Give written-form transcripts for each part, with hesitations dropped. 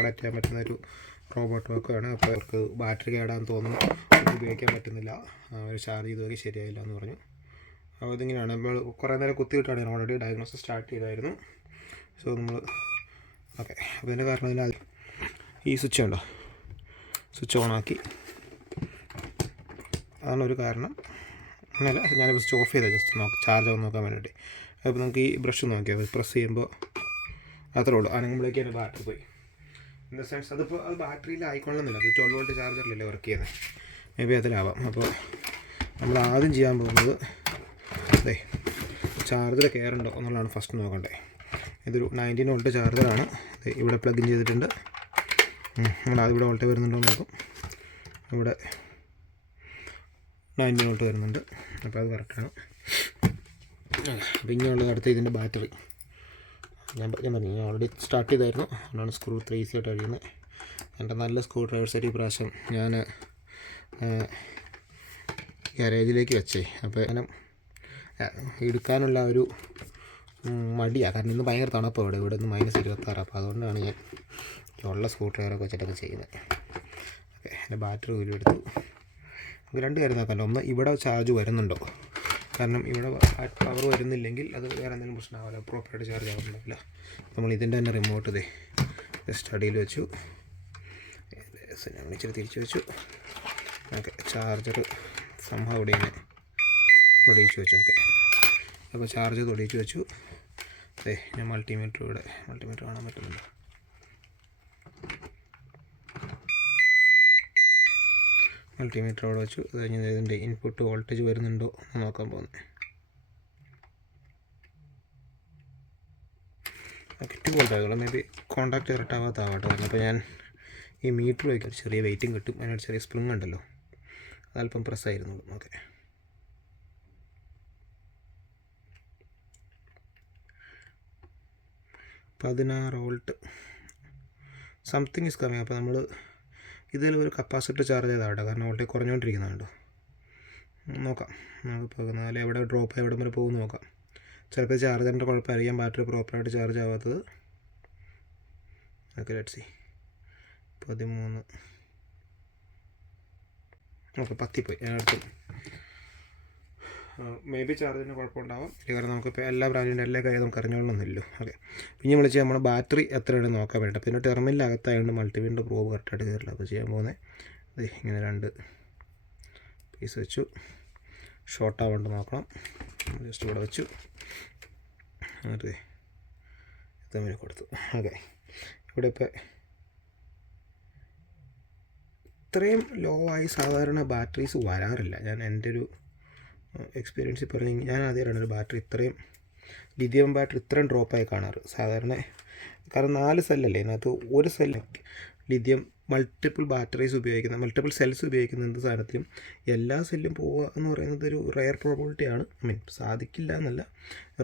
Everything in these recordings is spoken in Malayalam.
കണക്ട് ചെയ്യാൻ പറ്റുന്ന ഒരു റോബോട്ട് വർക്കാണ്. അപ്പോൾ അവർക്ക് ബാറ്ററി കേടാന്ന് തോന്നുന്നു, ഉപയോഗിക്കാൻ പറ്റുന്നില്ല, അവർ ചാർജ് ചെയ്ത് നോക്കി ശരിയായില്ല എന്ന് പറഞ്ഞു. അപ്പോൾ ഇതിങ്ങനെയാണ് നമ്മൾ കുറേ നേരം കുത്തിയിട്ടാണ് ഞാൻ ഓൾറെഡി ഡയഗ്നോസിസ് സ്റ്റാർട്ട് ചെയ്തായിരുന്നു. സോ നമ്മൾ ഓക്കെ. അപ്പോൾ ഇതിൻ്റെ കാരണം ഇതിൽ ഈ സ്വിച്ച് ഉണ്ടോ, സ്വിച്ച് ഓണാക്കി, അതാണ് ഒരു കാരണം. അങ്ങനെ ഞാനിപ്പോൾ സ്വിച്ച് ഓഫ് ചെയ്താൽ ജസ്റ്റ് ചാർജ് ആവാൻ നോക്കാൻ വേണ്ടിയിട്ട്. അപ്പോൾ നമുക്ക് ഈ ബ്രഷ് നോക്കിയാൽ പ്രസ് ചെയ്യുമ്പോൾ അത്രേ ഉള്ളൂ, അനങ്ങുമ്പോഴേക്കും എൻ്റെ ബാറ്ററി പോയി. ഇൻ ദ സെൻസ് അത് ബാറ്ററിയിൽ ആയിക്കൊള്ളുന്നില്ല, അത് 12 വോൾട്ട് ചാർജറിലല്ലേ വർക്ക് ചെയ്യുന്നത്, മേ ബി അതിലാവാം. അപ്പോൾ നമ്മൾ ആദ്യം ചെയ്യാൻ പോകുന്നത് അതെ ചാർജർ കയറുണ്ടോ എന്നുള്ളതാണ് ഫസ്റ്റ് നോക്കണ്ടേ. ഇതൊരു 19 വോൾട്ട് ചാർജറാണ്, ഇവിടെ പ്ലഗ് ഇൻ ചെയ്തിട്ടുണ്ട്. നമ്മൾ ആദ്യം ഇവിടെ വോൾട്ടേജ് വരുന്നുണ്ടോ നോക്കും, ഇവിടെ 19 വോൾട്ട് വരുന്നുണ്ട്. അപ്പോൾ അത് കറക്റ്റാണ്. അപ്പോൾ ഇങ്ങനെയുള്ളത് അടുത്ത് ഇതിൻ്റെ ബാറ്ററി ഞാൻ പറഞ്ഞു, ഞാൻ ഓൾറെഡി സ്റ്റാർട്ട് ചെയ്തായിരുന്നു, അതുകൊണ്ടാണ് സ്ക്രൂ 3 ഈസിയായിട്ട് കഴിയുന്നത്. എൻ്റെ നല്ല സ്ക്രൂ ഡ്രൈവർ സെറ്റ് ഈ പ്രാവശ്യം ഞാൻ ഗാരേജിലേക്ക് വെച്ചേ. അപ്പോൾ ഞാൻ എടുക്കാനുള്ള ഒരു മടിയാണ്, കാരണം ഇന്ന് ഭയങ്കര തണുപ്പാണ് ഇവിടെ നിന്ന് -26. അപ്പോൾ അതുകൊണ്ടാണ് ഞാൻ ഉള്ള സ്ക്രൂ ഡ്രൈവറൊക്കെ വെച്ചിട്ടൊക്കെ ചെയ്യുന്നത്. ഓക്കെ, എൻ്റെ ബാറ്ററി ഊരി എടുത്തു. നമുക്ക് 2 കാര്യം നോക്കാമല്ലോ. ഒന്ന്, ഇവിടെ ചാർജ് വരുന്നുണ്ടോ, കാരണം ഇവിടെ പവർ വരുന്നില്ലെങ്കിൽ അത് വേറെ എന്തെങ്കിലും പ്രശ്നമാവില്ല, പ്രോപ്പറായിട്ട് ചാർജ് ആവുന്നുണ്ടാവില്ല. നമ്മൾ ഇതിൻ്റെ തന്നെ റിമോട്ട് ഇതേ ജസ്റ്റ് അടിയിൽ വെച്ചു, ഞാൻ വിളിച്ചിട്ട് തിരിച്ച് വെച്ചു. ഓക്കെ, ചാർജർ സംഭവം ഇവിടെ ഇങ്ങനെ തൊടിയിച്ച് വെച്ചു. ഓക്കെ, അപ്പോൾ ചാർജ് തൊടിയിച്ച് വെച്ചു. അതെ, ഞാൻ മൾട്ടിമീറ്റർ കാണാൻ പറ്റുന്നുണ്ട്. മൾട്ടിമീറ്റർ അവിടെ വെച്ചു. അത് കഴിഞ്ഞ് ഇതിൻ്റെ ഇൻപുട്ട് വോൾട്ടേജ് വരുന്നുണ്ടോ എന്ന് നോക്കാൻ പോകുന്നത്. ഓക്കെ, 2 വോൾട്ട് ആകുള്ളൂ, മേ ബി കോൺടാക്റ്റ് കറക്റ്റ് ആവാത്താവട്ടെ. അപ്പോൾ ഞാൻ ഈ മീറ്റർ വയ്ക്കാൻ ചെറിയ വെയിറ്റിംഗ് കിട്ടും, അതിനൊരു ചെറിയ സ്പ്രിങ് ഉണ്ടല്ലോ, അതല്പം പ്രസ്സായിരുന്നുള്ളൂ. Okay, 16 volt something is coming. അപ്പോൾ നമ്മൾ ഇതിൽ ഒരു കപ്പാസിറ്റർ ചാർജ് ചെയ്താവട്ടെ, കാരണം വോൾട്ടേജ് കുറഞ്ഞുകൊണ്ടിരിക്കുന്നുണ്ടോ നോക്കാം. നമുക്കിപ്പോൾ 4 എവിടെ ഡ്രോപ്പ് എവിടെ വരെ പോകും നോക്കാം. ചിലപ്പോൾ ചാർജറിൻ്റെ കുഴപ്പമായിരിക്കാം, ബാറ്ററി പ്രോപ്പറായിട്ട് ചാർജ് ആവാത്തത്. Okay, let's see. 13. ഓക്കെ, 10 പോയി. അതിനടുത്ത് മേ ബി ചാർജിന് കുഴപ്പമുണ്ടാവാം, കാരണം നമുക്കിപ്പോൾ എല്ലാ ബ്രാൻഡിൻ്റെ എല്ലാ കാര്യം നമുക്ക് അറിഞ്ഞോളണമെന്നില്ലല്ലോ. ഓക്കെ, പിന്നെ വിളിച്ച് നമ്മുടെ ബാറ്ററി എത്രയാണ് നോക്കാൻ വേണ്ടിയിട്ട്. പിന്നെ ടെർമിനലകത്തായതുകൊണ്ട് മൾട്ടിമീറ്റർ പ്രോബ് കറക്റ്റായിട്ട് കയറില്ല. അപ്പോൾ ചെയ്യാൻ പോകുന്നത് അതെ, ഇങ്ങനെ 2 പീസ് വെച്ചു, ഷോർട്ട് ആവേണ്ട നോക്കണം. ജസ്റ്റ് ഇവിടെ വെച്ചു, എന്നിട്ട് തമ്മിൽ കൊടുത്തു. ഓക്കെ, ഇവിടെ ഇപ്പോൾ ഇത്രയും ലോ ആയി സാധാരണ ബാറ്ററീസ് വരാറില്ല. ഞാൻ എൻ്റെ ഒരു എക്സ്പീരിയൻസിൽ പറഞ്ഞ് ഞാൻ ആദ്യമായിട്ടാണ് ഒരു ബാറ്ററി ഇത്രയും ലിഥിയം ബാറ്ററി ഇത്രയും ഡ്രോപ്പായി കാണാറ് സാധാരണ. കാരണം 4 സെല്ലല്ലേ ഇതിനകത്ത്, ഒരു സെല്ല് ലിഥിയം മൾട്ടിപ്പിൾ ബാറ്ററീസ് ഉപയോഗിക്കുന്ന, മൾട്ടിപ്പിൾ സെൽസ് ഉപയോഗിക്കുന്ന എന്ത് സാധനത്തിലും എല്ലാ സെല്ലും പോവുക എന്ന് പറയുന്നത് ഒരു റെയർ പ്രോബബിലിറ്റിയാണ്. സാധിക്കില്ല എന്നല്ല,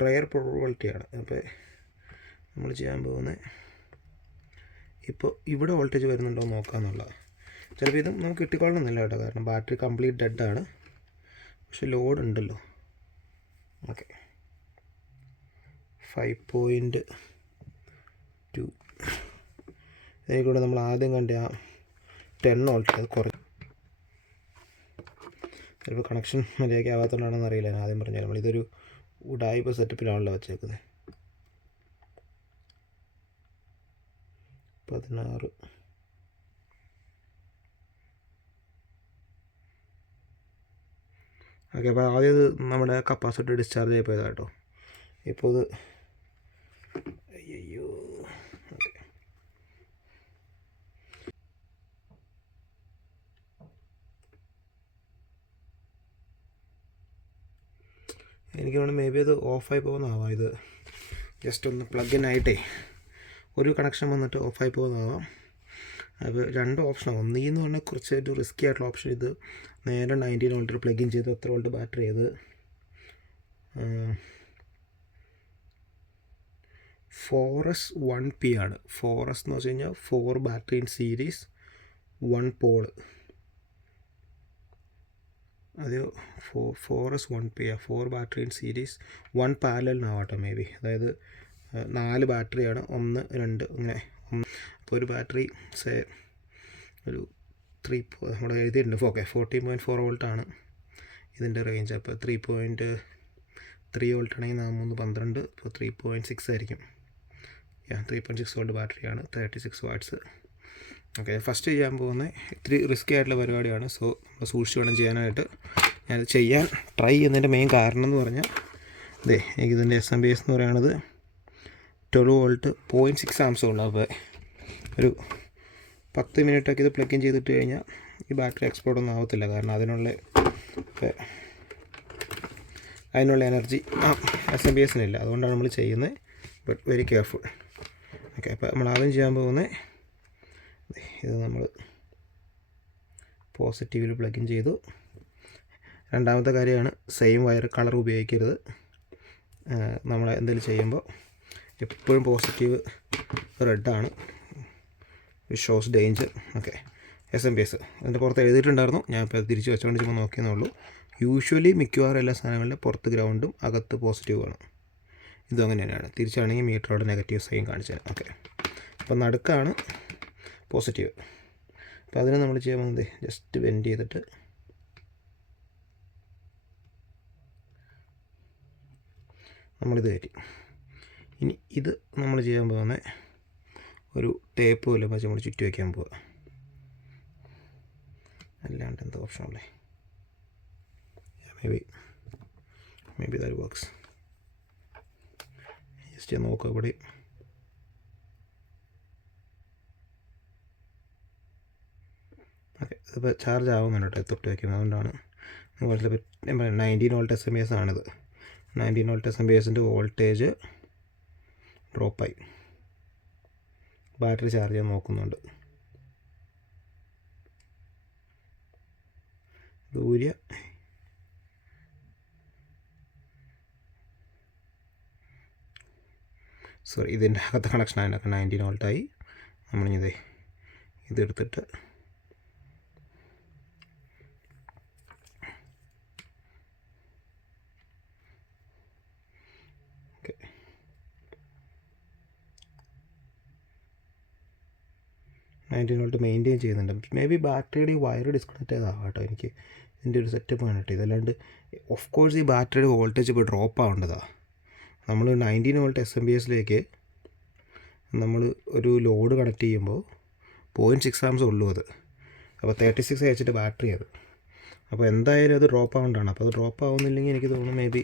റെയർ പ്രോബബിലിറ്റിയാണ്. അപ്പോൾ നമ്മൾ ചെയ്യാൻ പോകുന്നത് ഇപ്പോൾ ഇവിടെ വോൾട്ടേജ് വരുന്നുണ്ടോ എന്ന് നോക്കാമെന്നുള്ളത്. ചിലപ്പോൾ ഇതും നമുക്ക് കിട്ടിക്കൊള്ളണമെന്നില്ല കേട്ടോ, കാരണം ബാറ്ററി കംപ്ലീറ്റ് ഡെഡാണ്, പക്ഷെ ലോഡ് ഉണ്ടല്ലോ. ഓക്കെ, 5.2. ഇതിനെക്കൂടെ നമ്മൾ ആദ്യം കണ്ട ആ 10 വോൾട്ട് അത് കുറച്ച് ചിലപ്പോൾ കണക്ഷൻ മര്യാദയ്ക്ക് ആവാത്തതുകൊണ്ടാണെന്ന് അറിയില്ല. ഞാൻ ആദ്യം പറഞ്ഞാൽ നമ്മളിതൊരു ഉഡായിപ്പ് സെറ്റപ്പിലാണല്ലോ വെച്ചേക്കുന്നത്. 16. ഓക്കെ, അപ്പോൾ ആദ്യം ഇത് നമ്മുടെ കപ്പാസിറ്റർ ഡിസ്ചാർജ് ആയി പോയതാണ് കേട്ടോ. ഇപ്പോൾ ഇത് അയ്യോ. ഓക്കെ, എനിക്ക് വേണം മേ ബി അത് ഓഫായി പോകുന്നതാവാം. ഇത് ജസ്റ്റ് ഒന്ന് പ്ലഗ് ഇൻ ആയിട്ടേ ഒരു കണക്ഷൻ വന്നിട്ട് ഓഫായി പോകുന്നതാവാം. അപ്പോൾ 2 ഓപ്ഷനാണ്. ഒന്നീന്ന് പറഞ്ഞാൽ കുറച്ചൊരു റിസ്ക്കി ആയിട്ടുള്ള ഓപ്ഷൻ, ഇത് നേരെ 19 വോൾട്ട് പ്ലഗ് ഇൻ ചെയ്ത് എത്ര വോൾട്ട് ബാറ്ററി ചെയ്ത് ഫോറസ് 1P ആണ്. ഫോറസ് എന്ന് വെച്ച് കഴിഞ്ഞാൽ 4 ബാറ്ററി ഇൻ സീരീസ് 1 പോള്. അത് four S 1P 4 battery in series 1 പാരലലിനാവട്ടെ മേ ബി. അതായത് 4 ബാറ്ററിയാണ്, 1, 2 അങ്ങനെ അപ്പോൾ ഒരു ബാറ്ററി ഒരു നമ്മുടെ എഴുതിയിട്ടുണ്ട് 14.4 വോൾട്ടാണ് ഇതിൻ്റെ റേഞ്ച്. അപ്പോൾ 3.3 വോൾട്ട് ആണെങ്കിൽ 312, ഇപ്പോൾ 3.6 ആയിരിക്കും. 3.6 വോൾട്ട് ബാറ്ററിയാണ്, 36 വാട്ട്സ്. ഓക്കെ, ഫസ്റ്റ് ചെയ്യാൻ പോകുന്നത് ഇത്തിരി റിസ്കി ആയിട്ടുള്ള പരിപാടിയാണ്. സോ നമ്മൾ സൂക്ഷിച്ച് വേണം ചെയ്യാനായിട്ട്. ഞാനത് ചെയ്യാൻ ട്രൈ ചെയ്യുന്നതിൻ്റെ മെയിൻ കാരണം എന്ന് പറഞ്ഞാൽ ഇതിൻ്റെ SMPS എന്ന് പറയുന്നത് 12 വോൾട്ട് 0.6 ആംസ് ഉള്ളു. അപ്പോൾ ഒരു 10 മിനിറ്റൊക്കെ ഇത് പ്ലഗ് ഇൻ ചെയ്തിട്ട് കഴിഞ്ഞാൽ ഈ ബാറ്ററി എക്സ്പ്ലോഡ് ഒന്നും ആവത്തില്ല. കാരണം അതിനുള്ള എനർജി SMPSനില്ല. അതുകൊണ്ടാണ് നമ്മൾ ചെയ്യുന്നത്. But very careful. ഓക്കെ, അപ്പോൾ നമ്മൾ ആദ്യം ചെയ്യാൻ പോകുന്നത് ഇത് നമ്മൾ പോസിറ്റീവിൽ പ്ലഗ് ഇൻ ചെയ്തു. രണ്ടാമത്തെ കാര്യമാണ് സെയിം വയർ കളർ ഉപയോഗിക്കരുത്. നമ്മൾ എന്തെങ്കിലും ചെയ്യുമ്പോൾ എപ്പോഴും പോസിറ്റീവ് റെഡാണ്, ഷോസ് ഡേഞ്ചർ. ഓക്കെ, SMPS അതിൻ്റെ പുറത്ത് എഴുതിയിട്ടുണ്ടായിരുന്നു. ഞാൻ ഇപ്പോൾ തിരിച്ച് വെച്ചുകൊണ്ട് ചുമ്മാ നോക്കിയെന്നേ ഉള്ളൂ. യൂഷ്വലി മിക്കവാറും എല്ലാ സാധനങ്ങളിലും പുറത്ത് ഗ്രൗണ്ടും അകത്ത് പോസിറ്റീവ് ആണ്. ഇതും അങ്ങനെ തന്നെയാണ്. തിരിച്ചാണെങ്കിൽ മീറ്ററോടെ നെഗറ്റീവ് സൈൻ കാണിച്ചത്. ഓക്കെ, അപ്പോൾ നടുക്കാണ് പോസിറ്റീവ്. അപ്പോൾ അതിന് നമ്മൾ ചെയ്യാൻ പോകുന്നത് ജസ്റ്റ് ബെൻഡ് ചെയ്തിട്ട് നമ്മളിത് കയറ്റി. ഇനി ഇത് നമ്മൾ ചെയ്യാൻ പോകുന്ന ഒരു ടേപ്പ് വല്ലതും വെച്ച് നമ്മൾ ചുറ്റി വയ്ക്കാൻ പോവുക. അല്ലാണ്ട് എന്താ ഓപ്ഷനുള്ളേ? May be that works. Just നോക്കുക ഇവിടെ. ഓക്കെ, ഇതിപ്പോൾ ചാർജ് ആവുന്നുണ്ട് കേട്ടോ തൊട്ട് വയ്ക്കുന്നത്. അതുകൊണ്ടാണ് 19 വോൾട്ട് SMPS ആണിത്. 19 വോൾട്ട് SMPSൻ്റെ വോൾട്ടേജ് ഡ്രോപ്പായി. ബാറ്ററി ചാർജ് ചെയ്യാൻ നോക്കുന്നുണ്ട്. ദൂര്യ സോറി, ഇതിൻ്റെ അകത്തെ കണക്ഷൻ ആയതിനൊക്കെ 19 വോൾട്ടായി. നമ്മളിത് ഇതെടുത്തിട്ട് ഓക്കെ, 19 വോൾട്ട് മെയിൻറ്റെയിൻ ചെയ്യുന്നുണ്ട്. മേ ബി ബാറ്ററിയുടെ വയർ ഡിസ്കണക്ട് ചെയ്തതാകാം കേട്ടോ. എനിക്ക് ഇതിൻ്റെ ഒരു സെറ്റപ്പ് ആണ് കേട്ടോ. ഇതല്ലാണ്ട് ഓഫ് കോഴ്സ് ഈ ബാറ്ററിയുടെ വോൾട്ടേജ് ഇപ്പോൾ ഡ്രോപ്പ് ആവേണ്ടതാണ്. നമ്മൾ 19 വോൾട്ട് SMPSലേക്ക് നമ്മൾ ഒരു ലോഡ് കണക്ട് ചെയ്യുമ്പോൾ 0.6 ആംസ് ഉള്ളൂ അത്. അപ്പോൾ 36 വെച്ചിട്ട് ബാറ്ററി അത്. അപ്പോൾ എന്തായാലും അത് ഡ്രോപ്പ് ആവേണ്ടതാണ്. അപ്പോൾ അത് ഡ്രോപ്പ് ആവുന്നില്ലെങ്കിൽ എനിക്ക് തോന്നുന്നു മേ ബി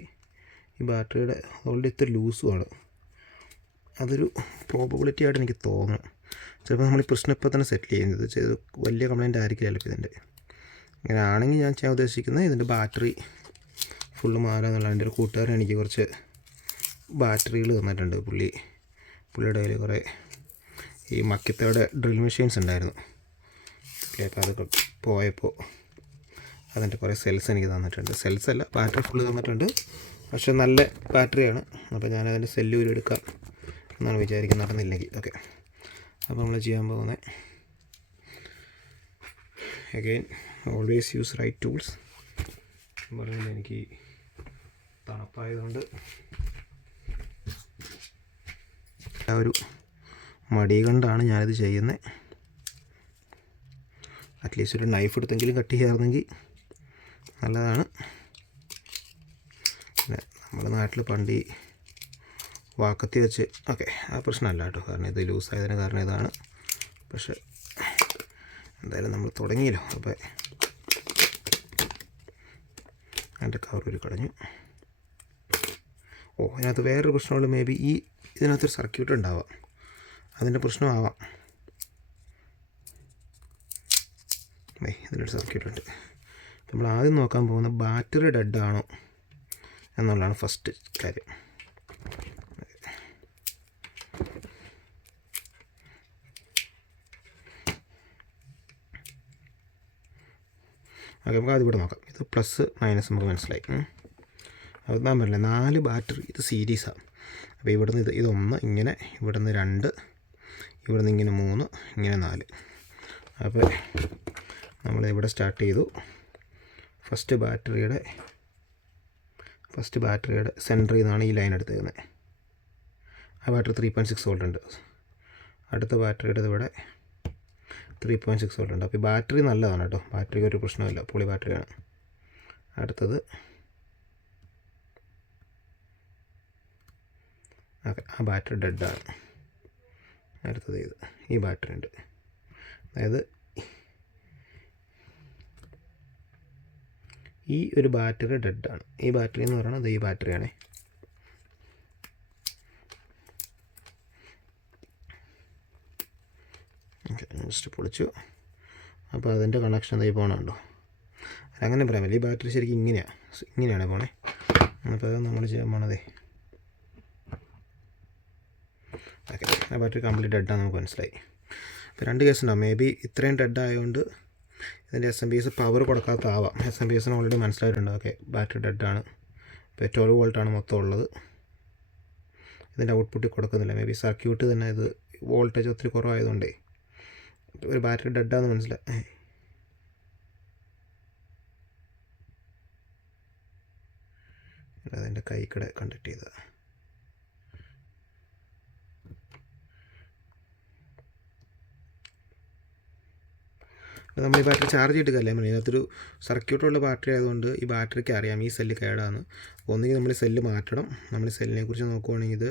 ഈ ബാറ്ററിയുടെ ഓൾറെഡി ഇത്തിരി ലൂസുമാണ്. അതൊരു പ്രോബബിലിറ്റി ആയിട്ട് എനിക്ക് തോന്നുന്നു. ചിലപ്പോൾ നമ്മൾ ഈ പ്രശ്നം ഇപ്പോൾ തന്നെ സെറ്റിൽ ചെയ്യുന്നത് വലിയ കംപ്ലയിൻ്റ് ആയിരിക്കില്ലല്ലോ ഇപ്പോൾ ഇതിൻ്റെ. അങ്ങനെ ആണെങ്കിൽ ഞാൻ ചെയ്യാൻ ഉദ്ദേശിക്കുന്നത് ഇതിൻ്റെ ബാറ്ററി ഫുള്ള് മാറാന്നുള്ള. എൻ്റെ ഒരു കൂട്ടുകാരൻ എനിക്ക് കുറച്ച് ബാറ്ററികൾ തന്നിട്ടുണ്ട്. പുള്ളിയുടെ കയ്യിൽ കുറേ ഈ മക്കിത്തയുടെ ഡ്രിൽ മെഷീൻസ് ഉണ്ടായിരുന്നു. ഓക്കെ, അപ്പോൾ അതൊക്കെ പോയപ്പോൾ അതിൻ്റെ കുറേ സെൽസ് എനിക്ക് തന്നിട്ടുണ്ട്. സെൽസ് അല്ല, ബാറ്ററി ഫുള്ള് തന്നിട്ടുണ്ട്. പക്ഷേ നല്ല ബാറ്ററിയാണ്. അപ്പോൾ ഞാനതിൻ്റെ സെല്ല് എടുക്കാം എന്നാണ് വിചാരിക്കുന്നത്, നടന്നില്ലെങ്കിൽ. ഓക്കെ, അപ്പോൾ നമ്മൾ ചെയ്യാൻ പോകുന്നത് again always use right tools. പറയുന്നത് എനിക്ക് തണുപ്പായതുകൊണ്ട് ആ ഒരു മടി കൊണ്ടാണ് ഞാനിത് ചെയ്യുന്നത്. അറ്റ്ലീസ്റ്റ് ഒരു നൈഫ് എടുത്തെങ്കിലും കട്ട് ചെയ്യാറുണ്ടെങ്കിൽ നല്ലതാണ്. പിന്നെ നമ്മുടെ നാട്ടിൽ പണ്ട് വാക്കത്തി വെച്ച് ഓക്കെ, ആ പ്രശ്നമല്ല കേട്ടോ. കാരണം ഇത് ലൂസായതിന് കാരണം ഇതാണ്. പക്ഷേ എന്തായാലും നമ്മൾ തുടങ്ങിയല്ലോ. അപ്പോൾ അതിൻ്റെ കവർ ഒരു കളഞ്ഞു. അതിനകത്ത് വേറൊരു പ്രശ്നമുള്ള മേ ബി ഇതിനകത്തൊരു സർക്യൂട്ട് ഉണ്ടാവാം. അതിൻ്റെ പ്രശ്നമാവാം. ഇതിലൊരു സർക്യൂട്ടുണ്ട്. നമ്മൾ ആദ്യം നോക്കാൻ പോകുന്ന ബാറ്ററി ഡെഡ് ആണോ എന്നുള്ളതാണ് ഫസ്റ്റ് കാര്യം. ഓക്കെ, നമുക്ക് അതിവിടെ നോക്കാം. ഇത് പ്ലസ് മൈനസ് നമുക്ക് മനസ്സിലായി. അത് ഞാൻ പറഞ്ഞില്ലേ 4 ബാറ്ററി. ഇത് സീരീസാണ്. അപ്പോൾ ഇവിടുന്ന് ഇതൊന്ന് ഇങ്ങനെ, ഇവിടുന്ന് 2, ഇവിടുന്ന് ഇങ്ങനെ 3, ഇങ്ങനെ 4. അപ്പോൾ നമ്മളിവിടെ സ്റ്റാർട്ട് ചെയ്തു. ഫസ്റ്റ് ബാറ്ററിയുടെ സെൻറ്ററിൽ നിന്നാണ് ഈ ലൈൻ എടുത്തേക്കുന്നത്. ആ ബാറ്ററി 3.6 വോൾട്ട് ഉണ്ട്. അടുത്ത ബാറ്ററിയുടെ ഇവിടെ 3.6 വോൾട്ട് ഉണ്ട്. അപ്പോൾ ഈ ബാറ്ററി നല്ലതാണ് കേട്ടോ, ബാറ്ററിക്ക് ഒരു പ്രശ്നമില്ല, പൊളി ബാറ്ററിയാണ്. അടുത്തത് ഓക്കെ, ആ ബാറ്ററി ഡെഡാണ്. അടുത്തത് ഈ ബാറ്ററി ഉണ്ട്, അതായത് ഈ ഒരു ബാറ്ററി ഡെഡാണ്. ഈ ബാറ്ററി എന്ന് പറയുന്നത് ഈ ബാറ്ററിയാണ്. ഓക്കെ, ജസ്റ്റ് പൊളിച്ചു. അപ്പോൾ അതിൻ്റെ കണക്ഷൻ ഈ പോകണുണ്ടോ, അങ്ങനെ പറയാൻ പറ്റില്ല. ഈ ബാറ്ററി ശരിക്കും ഇങ്ങനെയാണ് പോണേ. അപ്പോൾ അത് നമ്മൾ ചെയ്യാൻ പോണതേ ഓക്കെ, ആ ബാറ്ററി കംപ്ലീറ്റ് ഡെഡാണെന്ന് നമുക്ക് മനസ്സിലായി. അപ്പോൾ 2 കേസ് ഉണ്ടാവും. മേ ബി ഇത്രയും ഡെഡ് ആയതുകൊണ്ട് ഇതിൻ്റെ SMPS പവർ കൊടുക്കാത്തതാവാം. SMPSന് ഓൾറെഡി മനസ്സിലായിട്ടുണ്ട്. ഓക്കെ, ബാറ്ററി ഡെഡാണ്. ഇപ്പോൾ 12 വോൾട്ടാണ് മൊത്തം ഉള്ളത്. ഇതിൻ്റെ ഔട്ട്പുട്ടിൽ കൊടുക്കുന്നില്ല. മേ ബി സർക്യൂട്ട് തന്നെ ഇത് വോൾട്ടേജ് ഒത്തിരി കുറവായതുകൊണ്ടേ ഒരു ബാറ്ററി ഡെഡാന്ന് മനസ്സിലായി. അതെൻ്റെ കൈക്കടെ കണ്ടക്ട് ചെയ്തതാണ്. നമ്മൾ ഈ ബാറ്ററി ചാർജ് ചെയ്തിട്ട് കാര്യമില്ല. ഇതിനകത്തൊരു സർക്യൂട്ടുള്ള ബാറ്ററി ആയതുകൊണ്ട് ഈ ബാറ്ററിക്ക് അറിയാം ഈ സെല്ല് കേടാണ്. ഒന്നുകിൽ നമ്മൾ സെല്ല് മാറ്റണം. നമ്മൾ സെല്ലിനെ കുറിച്ച് നോക്കുവാണെങ്കിൽ ഇത്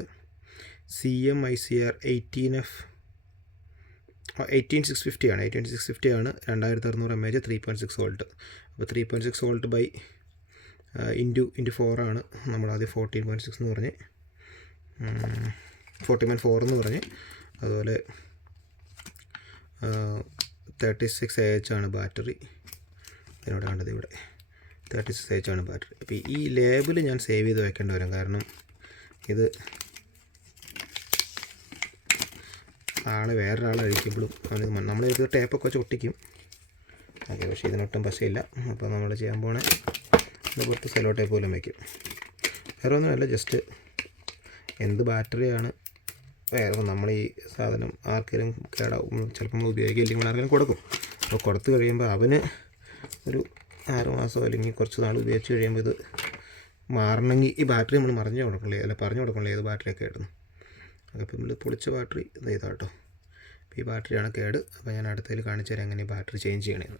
CMICR 18650 ആണ്. 18650 ആണ്. 2600 mAh 3.6 വോൾട്ട്. അപ്പോൾ 3.6 വോൾട്ട് ബൈ ഇൻറ്റു 4 ആണ്. നമ്മളാദ്യം 14.6 എന്ന് പറഞ്ഞ് 14.4 എന്ന് പറഞ്ഞ്, അതുപോലെ 36 AH ആണ് ബാറ്ററി. ഇതിനോട് കണ്ടത് ഇവിടെ 36 AH ആണ് ബാറ്ററി. അപ്പോൾ ഈ ലേബിൾ ഞാൻ സേവ് ചെയ്ത് വെക്കേണ്ടി വരും, കാരണം ഇത് വേറൊരാൾ അഴിക്കുമ്പോഴും നമ്മളിത് ടേപ്പൊക്കെ വെച്ച് ഒട്ടിക്കും. ഓക്കെ, പക്ഷേ ഇതിനൊട്ടും പശയില്ല. അപ്പോൾ നമ്മൾ ചെയ്യാൻ പോണേ ഇത് പുറത്ത് സെലോ ടേപ്പ് പോലും വയ്ക്കും. വേറെ ഒന്നുമല്ല, ജസ്റ്റ് എന്ത് ബാറ്ററിയാണ് വേറെ നമ്മൾ ഈ സാധനം ആർക്കെങ്കിലും കേടാവും, ചിലപ്പോൾ നമ്മൾ ഉപയോഗിക്കില്ലെങ്കിൽ ആർക്കെങ്കിലും കൊടുക്കും. അപ്പോൾ കൊടുത്തു കഴിയുമ്പോൾ അവന് ഒരു 6 മാസം അല്ലെങ്കിൽ കുറച്ച് നാൾ ഉപയോഗിച്ച് കഴിയുമ്പോൾ ഇത് മാറണമെങ്കിൽ ഈ ബാറ്ററി നമ്മൾ പറഞ്ഞു കൊടുക്കണല്ലേ ഏത് ബാറ്ററിയൊക്കെ ഇടുന്നു. അപ്പോൾ നമ്മൾ പൊളിച്ച ബാറ്ററി ഇതാട്ടോ. അപ്പോൾ ഈ ബാറ്ററിയാണ് കേട്. അപ്പോൾ ഞാൻ അടുത്തതിൽ കാണിച്ചു തരാം എങ്ങനെ ഈ ബാറ്ററി ചേഞ്ച് ചെയ്യണമെന്ന്.